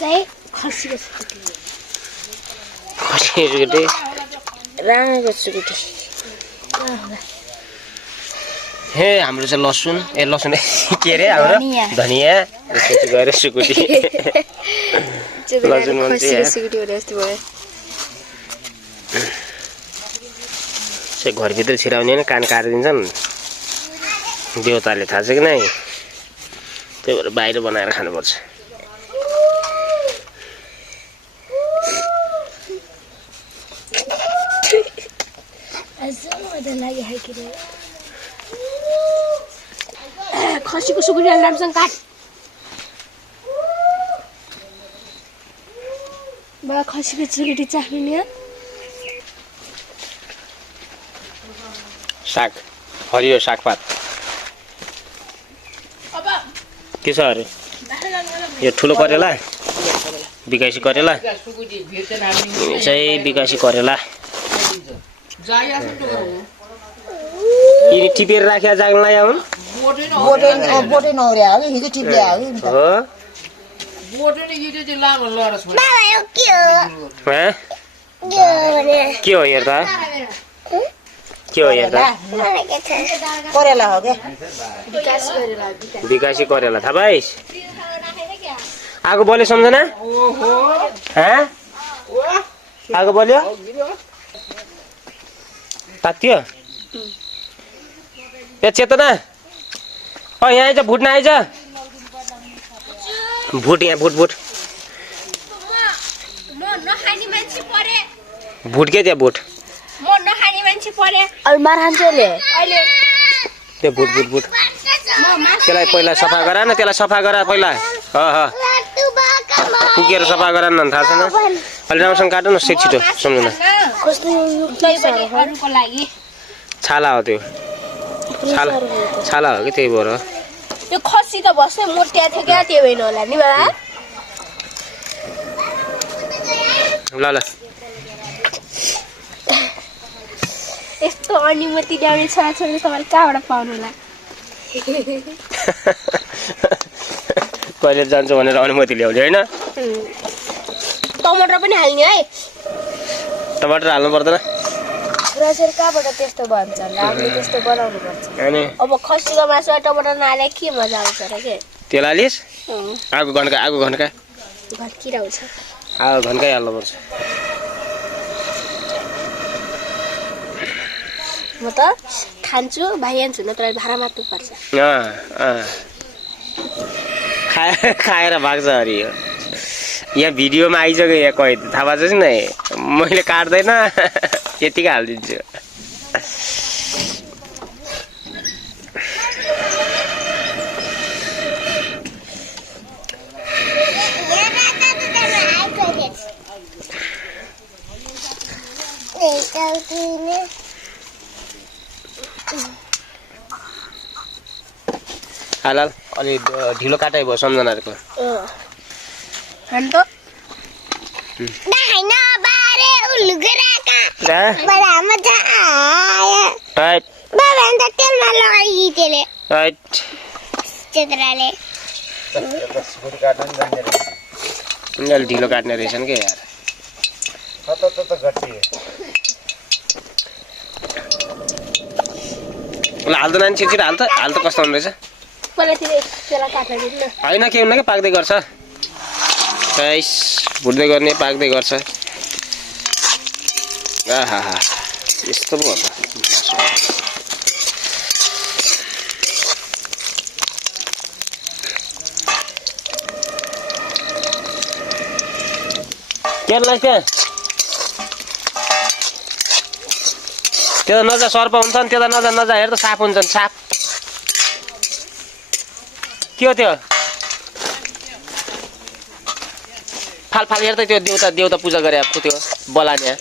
चाहिँ खसीको सुकुटी राँगाको सुकुटी हे हाम्रो चाहिँ लसुन लसुन के अरे हाम्रो धनिया त्यसपछि गएर सुकुटी लसुन चाहिँ घरभित्र छिराउने होइन कान काटिदिन्छन् देउताले थाहा छ कि नै त्यही भएर बाहिर बनाएर खानुपर्छ खसीको सुकुटी राम्रोसँग काट बा खसीको सुकुटी चाख्नु नि साग हरियो सागपात के छ अरे यो ठुलो करेला बिकासी करेला चाहिँ बिकासी करेला यिनी टिपेर राखेर जाग्नलाई आउन् बोटे नौर्या हो हिजो टिप्ले हो के हो हेर त के हो हेर त करेला हो क्या बिकासी करेला थाहा पाइस् आगो बोल्यो सम्झना आगो बोल्यो तात्यो ए चेतना यहाँ आइज भुट्न आइज भुट यहाँ भुट भुट भुट के त्यहाँ भुट त्यो भुट भुट भुट त्यसलाई पहिला सफा गर न त्यसलाई सफा गर पहिला पुगेर सफा गर न थाहा छैन अलि राम्रोसँग काट्नु न छिटो सम्झना छाला हो त्यो छाला हो कि त्यही भएर त्यो खसी त बस्ने मोटिया थियो क्या त्यो होइन होला नि बा ल ल यस्तो अनुमति ल्याउने छोराछोरी तपाईँले कहाँबाट पाउनु होला कहिले जान्छ भनेर अनुमति ल्याउने होइन टमाटर पनि हाल्ने है टमाटर हाल्नु पर्दैन छोराछोरी कहाँबाट त्यस्तो भन्छ होला हामीले त्यस्तो बनाउनु पर्छ अब खसीको मासुमा टमाटर नहाले के मजा आउँछ र के तेल हालिस् आगो घन्का भत्किराउँछ आगो घन्काइ हाल्नुपर्छ म त खान्छु भाइहान्छु नत्र भाडा मात्नु पर्छ खाएर भाग्छ अरे यो यहाँ भिडियोमा आइसक्यो यहाँ कैद थाहा पाएको छ नि मैले काट्दैन यतिकै हालिदिन्छु हाल अलि ढिलो काटाइ भयो सम्झनाहरूको ढिलो काट्ने रहेछन् क्या यार हाल त नानी छिटो हाल त कस्तो हुँदो रहेछ होइन के हुन्न क्या पाक्दै गर्छ भुट्दै गर्ने पाक्दै गर्छ आहा यस्तो पो हो त त्यसलाई त्यहाँ त्यो त नजा सर्प हुन्छ नि त्यो त नजा हेर त साप हुन्छ नि साप के हो त्यो फाल हेर त त्यो देउता पूजा गरे त्यो बलाने